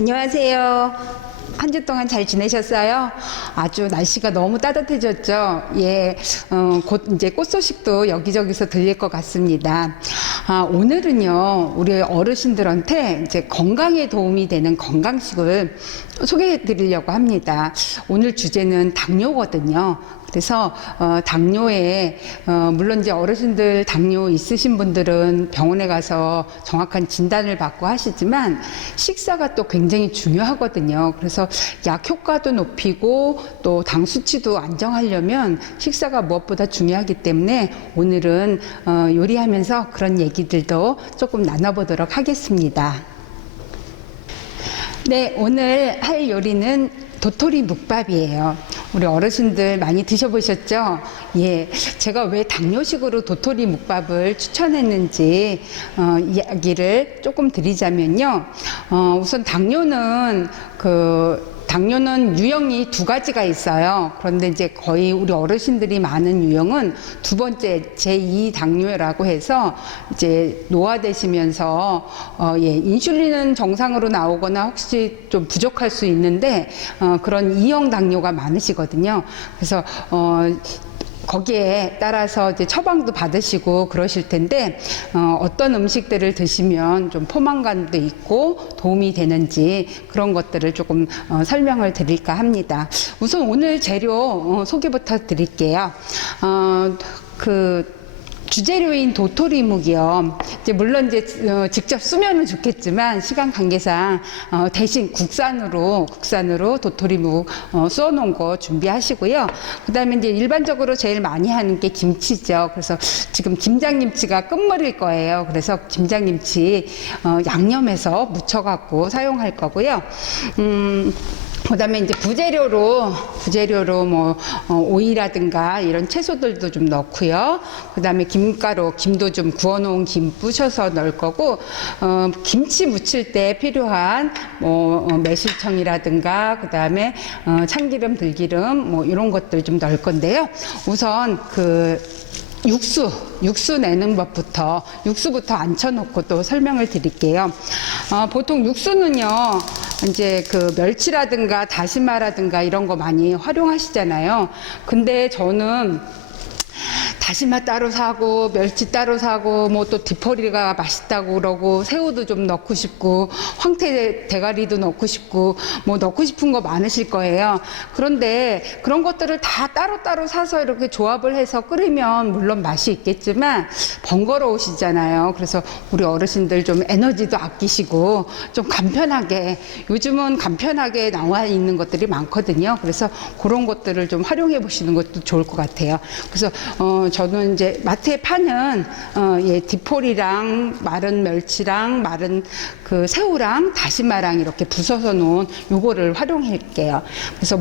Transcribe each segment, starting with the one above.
안녕하세요. 한 주 동안 잘 지내셨어요? 아주 날씨가 너무 따뜻해졌죠? 예, 곧 이제 꽃 소식도 여기저기서 들릴 것 같습니다. 오늘은요, 우리 어르신들한테 이제 건강에 도움이 되는 건강식을 소개해 드리려고 합니다. 오늘 주제는 당뇨거든요. 그래서 당뇨에 물론 이제 어르신들 당뇨 있으신 분들은 병원에 가서 정확한 진단을 받고 하시지만 식사가 또 굉장히 중요하거든요. 그래서 약 효과도 높이고 또 당 수치도 안정하려면 식사가 무엇보다 중요하기 때문에 오늘은 요리하면서 그런 얘기들도 조금 나눠보도록 하겠습니다. 네, 오늘 할 요리는 도토리 묵밥이에요. 우리 어르신들 많이 드셔보셨죠? 예, 제가 왜 당뇨식으로 도토리 묵밥을 추천했는지 이야기를 조금 드리자면요. 우선 당뇨는 유형이 두 가지가 있어요. 그런데 이제 거의 우리 어르신들이 많은 유형은 두 번째 제2 당뇨라고 해서 이제 노화되시면서 인슐린은 정상으로 나오거나 혹시 좀 부족할 수 있는데 그런 2형 당뇨가 많으시거든요. 그래서 거기에 따라서 이제 처방도 받으시고 그러실 텐데 어떤 음식들을 드시면 좀 포만감도 있고 도움이 되는지 그런 것들을 조금 설명을 드릴까 합니다. 우선 오늘 재료 소개부터 드릴게요. 주재료인 도토리묵이요. 이제 물론 이제 직접 쓰면은 좋겠지만 시간 관계상 대신 국산으로 도토리묵 쏘놓은 거 준비하시고요. 그다음에 이제 일반적으로 제일 많이 하는 게 김치죠. 그래서 지금 김장김치가 끝물일 거예요. 그래서 김장김치 양념해서 무쳐갖고 사용할 거고요. 그다음에 이제 부재료로 뭐 오이라든가 이런 채소들도 좀 넣고요. 그다음에 김도 좀 구워놓은 김 부셔서 넣을 거고, 김치 무칠 때 필요한 뭐 매실청이라든가 그다음에 참기름, 들기름 뭐 이런 것들 좀 넣을 건데요. 우선 육수 내는 법부터 육수부터 앉혀놓고 또 설명을 드릴게요. 보통 육수는요, 이제 멸치라든가 다시마라든가 이런 거 많이 활용하시잖아요. 근데 저는 다시마 따로 사고 멸치 따로 사고 뭐 또 디포리가 맛있다고 그러고 새우도 좀 넣고 싶고 황태 대가리도 넣고 싶고 뭐 넣고 싶은 거 많으실 거예요. 그런데 그런 것들을 다 따로따로 사서 이렇게 조합을 해서 끓이면 물론 맛이 있겠지만 번거로우시잖아요. 그래서 우리 어르신들 좀 에너지도 아끼시고 좀 요즘은 간편하게 나와 있는 것들이 많거든요. 그래서 그런 것들을 좀 활용해 보시는 것도 좋을 것 같아요. 그래서 저는 이제 마트에 파는 디포리랑 마른 멸치랑 마른 새우랑 다시마랑 이렇게 부숴서 놓은 요거를 활용할게요. 그래서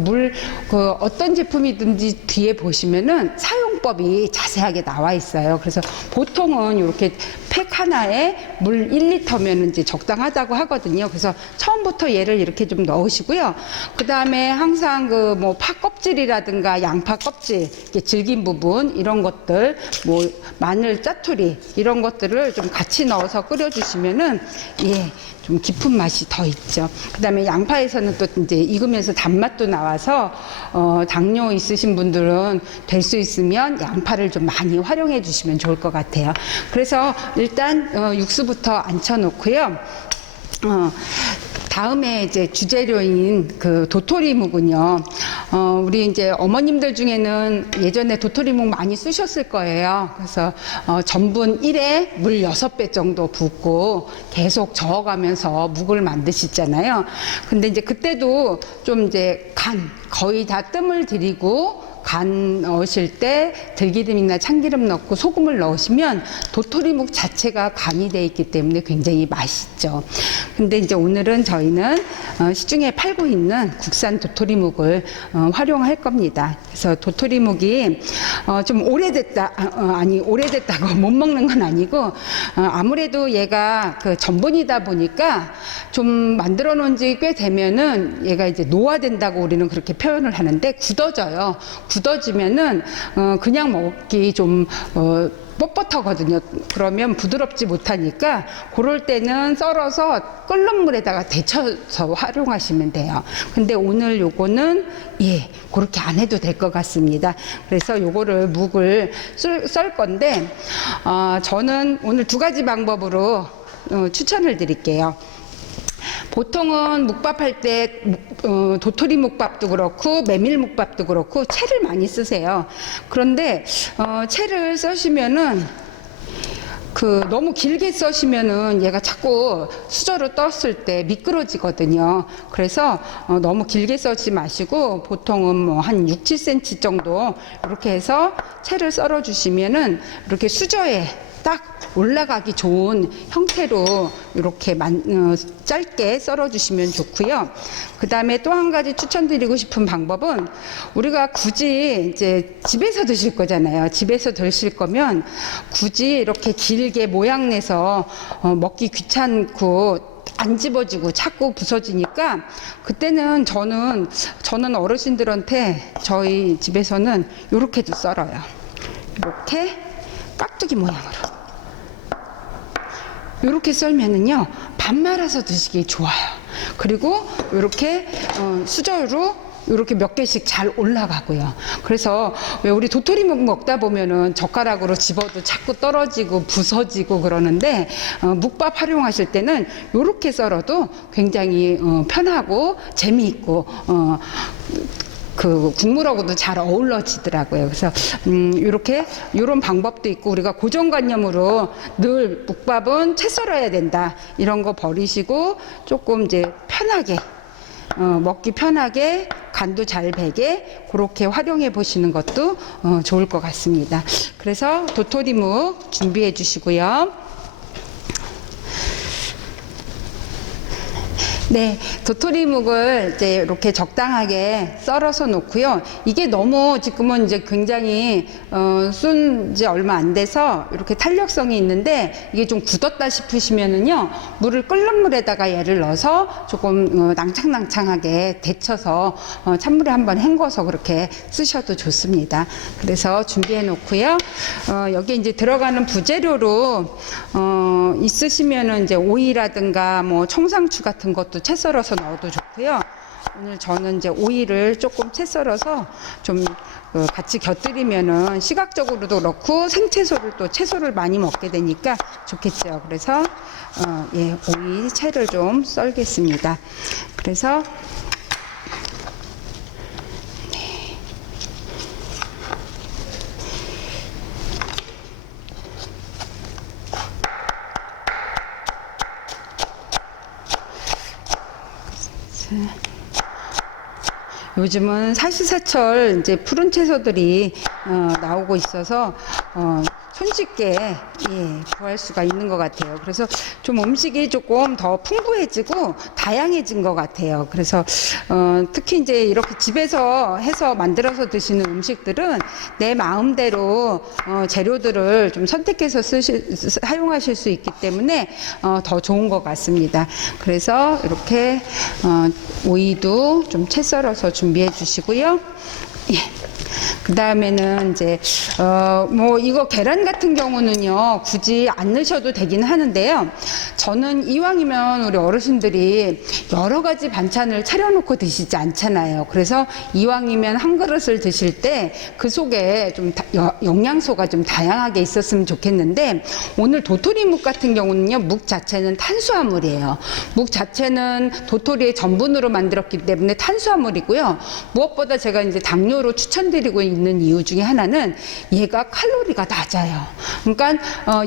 어떤 제품이든지 뒤에 보시면은 사용법이 자세하게 나와 있어요. 그래서 보통은 이렇게 팩 하나에 물 1리터면 이제 적당하다고 하거든요. 그래서 처음부터 얘를 이렇게 좀 넣으시고요. 그 다음에 항상 파 껍질이라든가 양파 껍질, 질긴 부분 이런 것들, 뭐 마늘 짜투리 이런 것들을 좀 같이 넣어서 끓여주시면은 좀 깊은 맛이 더 있죠. 그 다음에 양파에서는 또 이제 익으면서 단맛도 나와서 당뇨 있으신 분들은 될 수 있으면 양파를 좀 많이 활용해 주시면 좋을 것 같아요. 그래서 일단 육수부터 앉혀놓고요. 다음에 이제 주재료인 도토리묵은요, 우리 이제 어머님들 중에는 예전에 도토리묵 많이 쓰셨을 거예요. 그래서 전분 1에 물 6배 정도 붓고 계속 저어가면서 묵을 만드시잖아요. 근데 이제 그때도 좀 이제 거의 다 뜸을 들이고 간 넣으실 때 들기름이나 참기름 넣고 소금을 넣으시면 도토리묵 자체가 간이 되어 있기 때문에 굉장히 맛있죠. 근데 이제 오늘은 저희는 시중에 팔고 있는 국산 도토리묵을 활용할 겁니다. 그래서 도토리묵이 좀 오래됐다고 못 먹는 건 아니고, 아무래도 얘가 전분이다 보니까 좀 만들어 놓은 지 꽤 되면은 얘가 이제 노화된다고 우리는 그렇게 표현을 하는데 굳어져요. 굳어지면은 그냥 먹기 좀 뻣뻣하거든요. 그러면 부드럽지 못하니까 그럴 때는 썰어서 끓는 물에다가 데쳐서 활용하시면 돼요. 근데 오늘 요거는 그렇게 안 해도 될 것 같습니다. 그래서 요거를 묵을 썰 건데 저는 오늘 두 가지 방법으로 추천을 드릴게요. 보통은 묵밥 할 때 도토리 묵밥도 그렇고 메밀 묵밥도 그렇고 채를 많이 쓰세요. 그런데 채를 써시면은 너무 길게 써시면은 얘가 자꾸 수저로 떴을 때 미끄러지거든요. 그래서 너무 길게 써지 마시고 보통은 뭐 한 6, 7cm 정도 이렇게 해서 채를 썰어 주시면은 이렇게 수저에 딱 올라가기 좋은 형태로 이렇게 짧게 썰어 주시면 좋고요. 그 다음에 또 한 가지 추천드리고 싶은 방법은 우리가 굳이 이제 집에서 드실 거잖아요. 집에서 드실 거면 굳이 이렇게 길게 모양 내서 먹기 귀찮고 안 집어지고 자꾸 부서지니까 그때는 저는 어르신들한테 저희 집에서는 이렇게도 썰어요. 이렇게 깍두기 모양으로 이렇게 썰면은요 밥 말아서 드시기 좋아요. 그리고 이렇게 수저로 이렇게 몇 개씩 잘 올라가고요. 그래서 왜 우리 도토리묵 먹다 보면은 젓가락으로 집어도 자꾸 떨어지고 부서지고 그러는데 묵밥 활용하실 때는 이렇게 썰어도 굉장히 편하고 재미있고 국물하고도 잘 어우러지더라고요. 그래서 이런 방법도 있고 우리가 고정관념으로 늘 묵밥은 채 썰어야 된다 이런 거 버리시고 조금 이제 편하게 먹기 편하게 간도 잘 배게 그렇게 활용해 보시는 것도 좋을 것 같습니다. 그래서 도토리묵 준비해 주시고요. 네, 도토리묵을 이제 이렇게 적당하게 썰어서 놓고요. 이게 너무 지금은 이제 굉장히 쓴 지 얼마 안 돼서 이렇게 탄력성이 있는데 이게 좀 굳었다 싶으시면은요, 물을 끓는 물에다가 얘를 넣어서 조금 낭창낭창하게 데쳐서 찬물에 한번 헹궈서 그렇게 쓰셔도 좋습니다. 그래서 준비해 놓고요. 여기 이제 들어가는 부재료로 있으시면은 이제 오이라든가 뭐 청상추 같은 것도 채 썰어서 넣어도 좋고요. 오늘 저는 이제 오이를 조금 채 썰어서 좀 같이 곁들이면은 시각적으로도 그렇고 생채소를 또 채소를 많이 먹게 되니까 좋겠죠. 그래서 오이 채를 좀 썰겠습니다. 그래서 요즘은 사시사철 이제 푸른 채소들이 나오고 있어서 손쉽게 구할 수가 있는 것 같아요. 그래서 좀 음식이 조금 더 풍부해지고 다양해진 것 같아요. 그래서 특히 이제 이렇게 집에서 해서 만들어서 드시는 음식들은 내 마음대로 재료들을 좀 선택해서 사용하실 수 있기 때문에 더 좋은 것 같습니다. 그래서 이렇게 오이도 좀 채 썰어서 준비해 주시고요. 그 다음에는 이제 뭐 이거 계란 같은 경우는요 굳이 안 넣으셔도 되긴 하는데요, 저는 이왕이면 우리 어르신들이 여러 가지 반찬을 차려놓고 드시지 않잖아요. 그래서 이왕이면 한 그릇을 드실 때 그 속에 좀 영양소가 좀 다양하게 있었으면 좋겠는데, 오늘 도토리묵 같은 경우는요 묵 자체는 탄수화물이에요. 묵 자체는 도토리의 전분으로 만들었기 때문에 탄수화물이고요. 무엇보다 제가 이제 당뇨로 추천드리고 있는 이유 중에 하나는 얘가 칼로리가 낮아요. 그러니까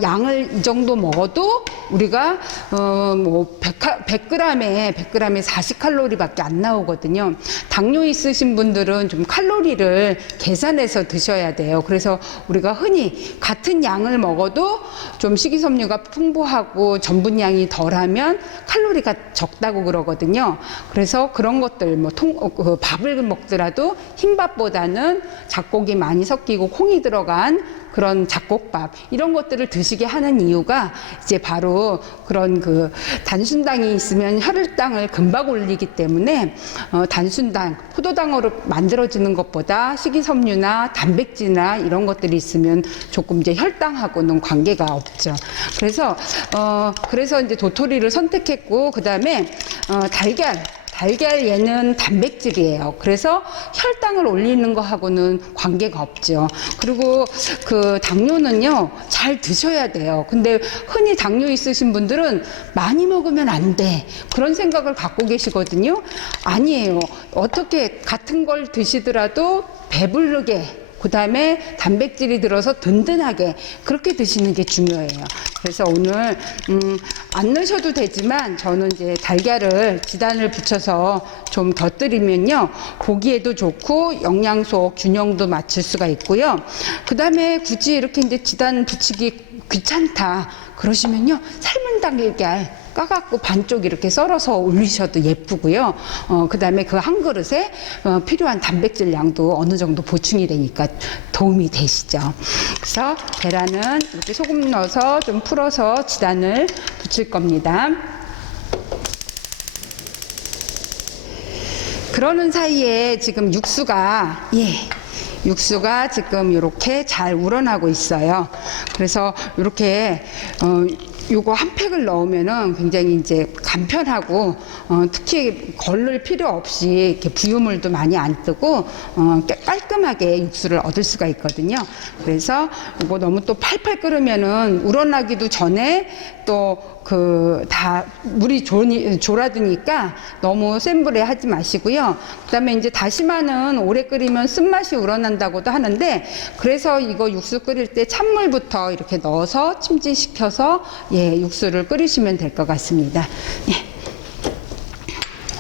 양을 이 정도 먹어도 우리가 뭐 100g에 40칼로리밖에 안 나오거든요. 당뇨 있으신 분들은 좀 칼로리를 계산해서 드셔야 돼요. 그래서 우리가 흔히 같은 양을 먹어도 좀 식이섬유가 풍부하고 전분량이 덜하면 칼로리가 적다고 그러거든요. 그래서 그런 것들 뭐 밥을 먹더라도 흰밥보다는 잡고기 많이 섞이고 콩이 들어간 그런 잡곡밥 이런 것들을 드시게 하는 이유가 이제 바로 그런 그 단순당이 있으면 혈당을 금방 올리기 때문에 단순당, 포도당으로 만들어지는 것보다 식이섬유나 단백질이나 이런 것들이 있으면 조금 이제 혈당하고는 관계가 없죠. 그래서 이제 도토리를 선택했고, 그 다음에 달걀 얘는 단백질이에요. 그래서 혈당을 올리는 거하고는 관계가 없죠. 그리고 그 당뇨는요, 잘 드셔야 돼요. 근데 흔히 당뇨 있으신 분들은 많이 먹으면 안 돼, 그런 생각을 갖고 계시거든요. 아니에요. 어떻게 같은 걸 드시더라도 배부르게, 그 다음에 단백질이 들어서 든든하게 그렇게 드시는 게 중요해요. 그래서 오늘 안 넣으셔도 되지만 저는 이제 달걀을 지단을 붙여서 좀 곁들이면요, 보기에도 좋고 영양소 균형도 맞출 수가 있고요. 그 다음에 굳이 이렇게 이제 지단 붙이기 귀찮다 그러시면요, 삶은 달걀 까갖고 반쪽 이렇게 썰어서 올리셔도 예쁘고요. 그 다음에 그 한 그릇에 필요한 단백질 양도 어느 정도 보충이 되니까 도움이 되시죠. 그래서 계란은 이렇게 소금 넣어서 좀 풀어서 지단을 붙일 겁니다. 그러는 사이에 지금 육수가 지금 이렇게 잘 우러나고 있어요. 그래서 이렇게 요거 한 팩을 넣으면은 굉장히 이제 간편하고, 특히 걸릴 필요 없이 이렇게 부유물도 많이 안 뜨고, 깔끔하게 육수를 얻을 수가 있거든요. 그래서 이거 너무 또 팔팔 끓으면은 우러나기도 전에 또 다 물이 졸아드니까 너무 센 불에 하지 마시고요. 그 다음에 이제 다시마는 오래 끓이면 쓴맛이 우러난다고도 하는데, 그래서 이거 육수 끓일 때 찬물부터 이렇게 넣어서 침지시켜서 육수를 끓이시면 될 것 같습니다.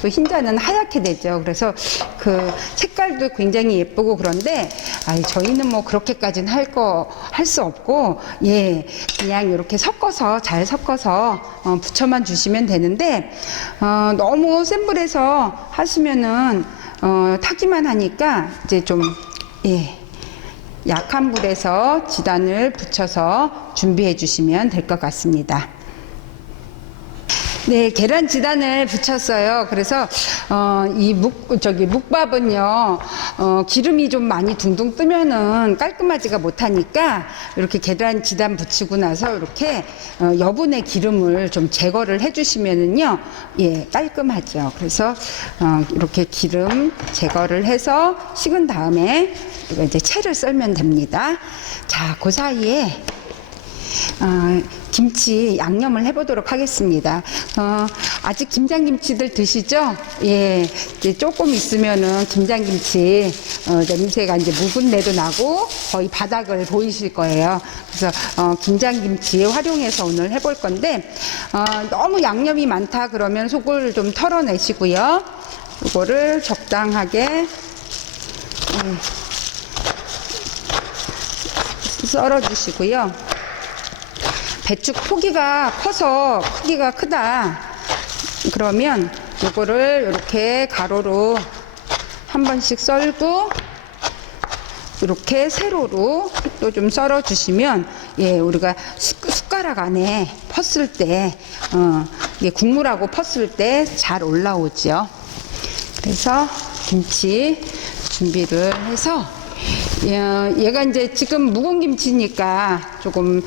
또 흰자는 하얗게 되죠. 그래서 그 색깔도 굉장히 예쁘고, 그런데 저희는 뭐 그렇게까지는 할 수 없고, 그냥 이렇게 잘 섞어서 부쳐만 주시면 되는데, 너무 센 불에서 하시면은 타기만 하니까 이제 좀 약한 불에서 지단을 붙여서 준비해 주시면 될 것 같습니다. 네, 계란 지단을 붙였어요. 그래서 이 묵밥은요, 기름이 좀 많이 둥둥 뜨면은 깔끔하지가 못하니까 이렇게 계란 지단 붙이고 나서 이렇게 여분의 기름을 좀 제거를 해주시면은요, 깔끔하죠. 그래서 이렇게 기름 제거를 해서 식은 다음에 이제 채를 썰면 됩니다. 자, 그 사이에 김치 양념을 해보도록 하겠습니다. 아직 김장김치들 드시죠? 이제 조금 있으면은 김장김치 냄새가 이제 묵은내도 나고 거의 바닥을 보이실 거예요. 그래서 김장김치 활용해서 오늘 해볼 건데, 너무 양념이 많다 그러면 속을 좀 털어내시고요. 이거를 적당하게 썰어주시고요. 배추 포기가 커서 크기가 크다 그러면 이거를 이렇게 가로로 한 번씩 썰고, 이렇게 세로로 또 좀 썰어 주시면 우리가 숟가락 안에 펐을 때 국물하고 펐을 때 잘 올라오죠. 그래서 김치 준비를 해서, 얘가 이제 지금 묵은 김치니까 조금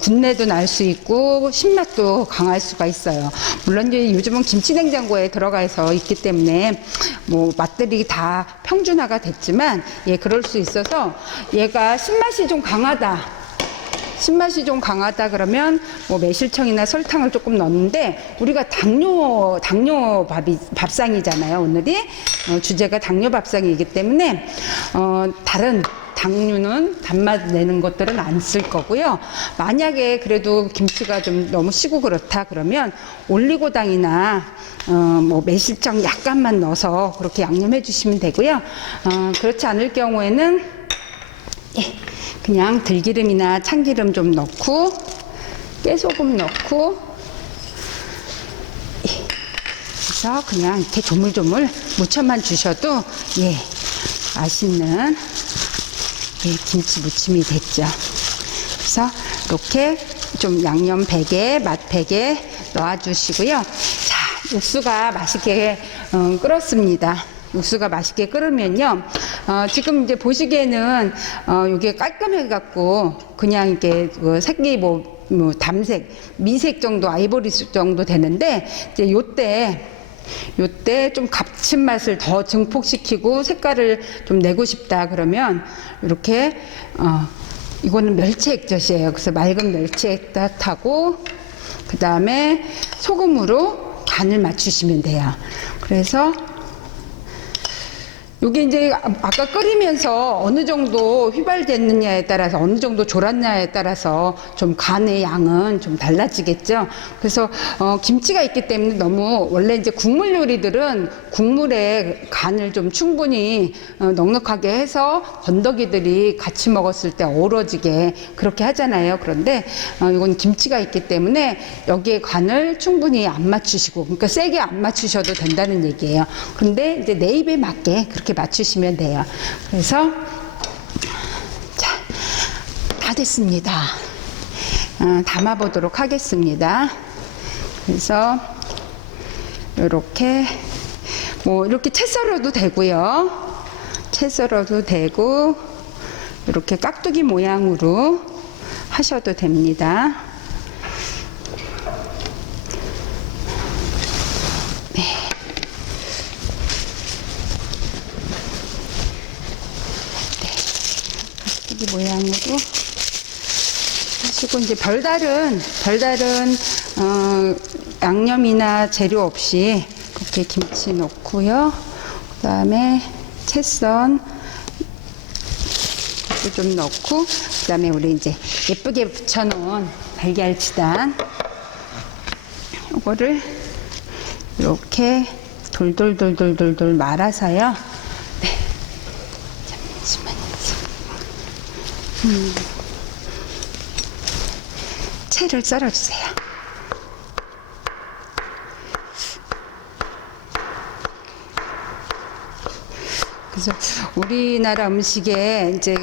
군내도 날 수 있고 신맛도 강할 수가 있어요. 물론 이제 요즘은 김치 냉장고에 들어가 있기 때문에 뭐 맛들이 다 평준화가 됐지만 그럴 수 있어서, 얘가 신맛이 좀 강하다 그러면 뭐 매실청이나 설탕을 조금 넣는데, 우리가 당뇨 밥상이잖아요. 오늘이 주제가 당뇨 밥상이기 때문에 다른 당류는 단맛 내는 것들은 안 쓸 거고요. 만약에 그래도 김치가 좀 너무 시고 그렇다 그러면 올리고당이나 뭐 매실청 약간만 넣어서 그렇게 양념해 주시면 되고요. 그렇지 않을 경우에는 그냥 들기름이나 참기름 좀 넣고 깨소금 넣고, 그래서 그냥 이렇게 조물조물 무쳐만 주셔도 맛있는 예, 김치 무침이 됐죠. 그래서 이렇게 좀 양념 배게, 맛 배게 넣어주시고요. 자, 육수가 맛있게 끓었습니다. 육수가 맛있게 끓으면요, 지금 이제 보시기에는 이게 깔끔해 갖고 그냥 이렇게 그 색이 뭐 담색, 미색 정도, 아이보리색 정도 되는데, 이제 요때 좀 감칠맛을 더 증폭시키고 색깔을 좀 내고 싶다 그러면 이렇게 이거는 멸치 액젓이에요. 그래서 맑은 멸치 액젓하고 그 다음에 소금으로 간을 맞추시면 돼요. 그래서 요게 이제 아까 끓이면서 어느 정도 휘발됐느냐에 따라서, 어느 정도 졸았냐에 따라서 좀 간의 양은 좀 달라지겠죠. 그래서 김치가 있기 때문에 너무, 원래 이제 국물 요리들은 국물에 간을 좀 충분히 넉넉하게 해서 건더기들이 같이 먹었을 때 어우러지게 그렇게 하잖아요. 그런데 이건 김치가 있기 때문에 여기에 간을 충분히 안 맞추시고, 그러니까 세게 안 맞추셔도 된다는 얘기예요. 그런데 이제 내 입에 맞게 그렇게 맞추시면 돼요. 그래서 자, 다 됐습니다. 담아 보도록 하겠습니다. 그래서 이렇게 뭐 이렇게 채 썰어도 되고요. 채 썰어도 되고 이렇게 깍두기 모양으로 하셔도 됩니다. 네. 깍두기 모양으로 하시고, 이제 별다른 양념이나 재료 없이 이렇게 김치 넣고요. 그 다음에 채썬 것도 좀 넣고, 그 다음에 우리 이제 예쁘게 붙여놓은 달걀 지단, 이거를 이렇게 돌돌돌돌돌돌 말아서요. 네. 잠시만요. 채를 썰어주세요. 그래서 우리나라 음식에 이제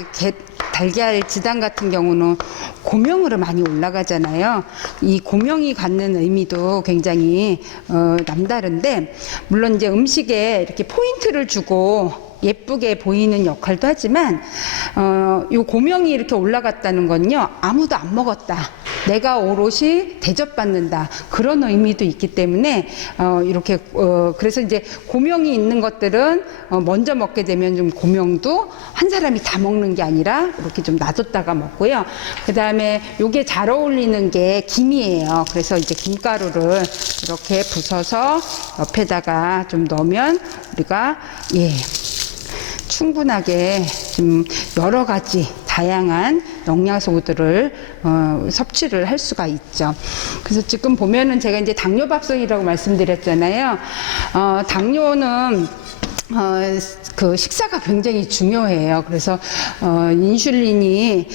달걀 지단 같은 경우는 고명으로 많이 올라가잖아요. 이 고명이 갖는 의미도 굉장히 남다른데, 물론 이제 음식에 이렇게 포인트를 주고 예쁘게 보이는 역할도 하지만, 요 고명이 이렇게 올라갔다는 건요, 아무도 안 먹었다, 내가 오롯이 대접받는다, 그런 의미도 있기 때문에 이렇게 그래서 이제 고명이 있는 것들은 먼저 먹게 되면 좀 고명도 한 사람이 다 먹는 게 아니라 이렇게 좀 놔뒀다가 먹고요. 그 다음에 요게 잘 어울리는 게 김이에요. 그래서 이제 김가루를 이렇게 부숴서 옆에다가 좀 넣으면 우리가 충분하게 좀 여러 가지 다양한 영양소들을 섭취를 할 수가 있죠. 그래서 지금 보면은 제가 이제 당뇨밥송이라고 말씀드렸잖아요. 당뇨는 그 식사가 굉장히 중요해요. 그래서 인슐린이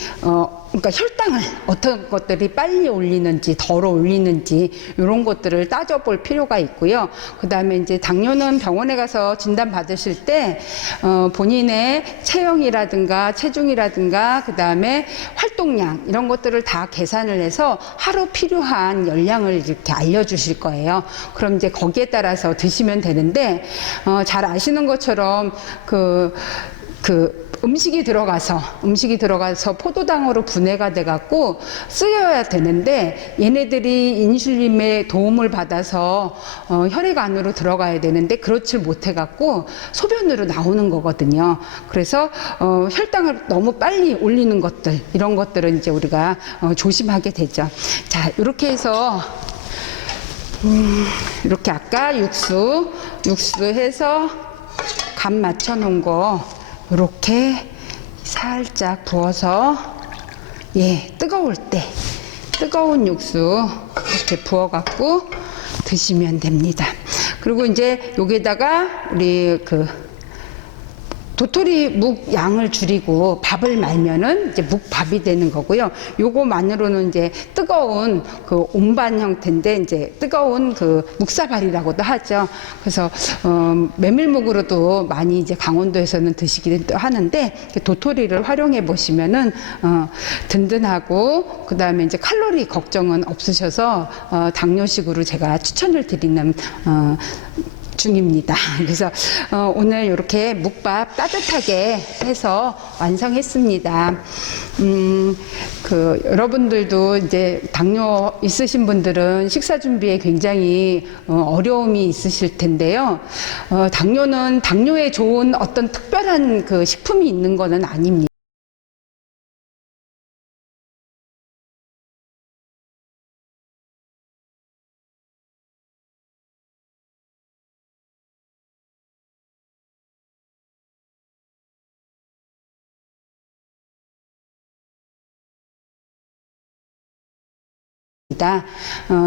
그러니까 혈당을 어떤 것들이 빨리 올리는지 덜 올리는지 이런 것들을 따져볼 필요가 있고요. 그 다음에 이제 당뇨는 병원에 가서 진단 받으실 때 본인의 체형이라든가 체중이라든가 그 다음에 활동량 이런 것들을 다 계산을 해서 하루 필요한 열량을 이렇게 알려주실 거예요. 그럼 이제 거기에 따라서 드시면 되는데, 잘 아시는 것처럼 음식이 들어가서 포도당으로 분해가 돼 갖고 쓰여야 되는데, 얘네들이 인슐린의 도움을 받아서 혈액 안으로 들어가야 되는데 그렇지 못해 갖고 소변으로 나오는 거거든요. 그래서 혈당을 너무 빨리 올리는 것들, 이런 것들은 이제 우리가 조심하게 되죠. 자, 이렇게 해서 이렇게 아까 육수 해서 간 맞춰 놓은 거 이렇게 살짝 부어서, 뜨거울 때 뜨거운 육수 이렇게 부어 갖고 드시면 됩니다. 그리고 이제 여기에다가 우리 도토리 묵 양을 줄이고 밥을 말면은 이제 묵밥이 되는 거고요. 요거만으로는 이제 뜨거운 그 온반 형태인데 이제 뜨거운 그 묵사발이라고도 하죠. 그래서 메밀묵으로도 많이 이제 강원도에서는 드시기도 하는데 도토리를 활용해 보시면은 든든하고 그다음에 이제 칼로리 걱정은 없으셔서 당뇨식으로 제가 추천을 드리는 중입니다. 그래서 오늘 이렇게 묵밥 따뜻하게 해서 완성했습니다. 여러분들도 이제 당뇨 있으신 분들은 식사 준비에 굉장히 어려움이 있으실 텐데요. 당뇨는 당뇨에 좋은 어떤 특별한 그 식품이 있는 거는 아닙니다.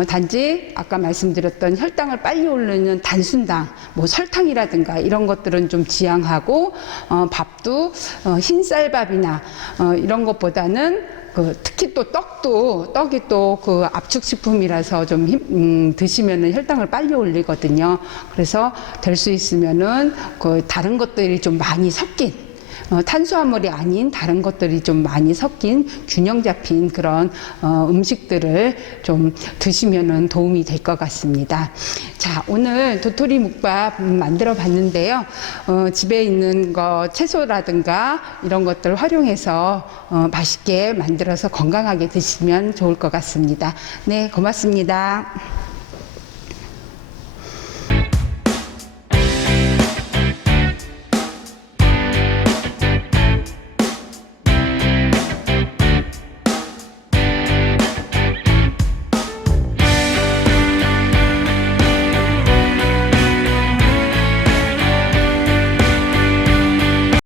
단지 아까 말씀드렸던 혈당을 빨리 올리는 단순당, 뭐 설탕이라든가 이런 것들은 좀 지양하고 밥도 흰쌀밥이나 이런 것보다는 특히 또 떡이 또 그 압축식품이라서 좀 드시면은 혈당을 빨리 올리거든요. 그래서 될 수 있으면은 그 다른 것들이 좀 많이 섞인 탄수화물이 아닌 다른 것들이 좀 많이 섞인 균형 잡힌 그런 음식들을 좀 드시면은 도움이 될 것 같습니다. 자, 오늘 도토리 묵밥 만들어 봤는데요. 집에 있는 거 채소라든가 이런 것들 활용해서 맛있게 만들어서 건강하게 드시면 좋을 것 같습니다. 네, 고맙습니다.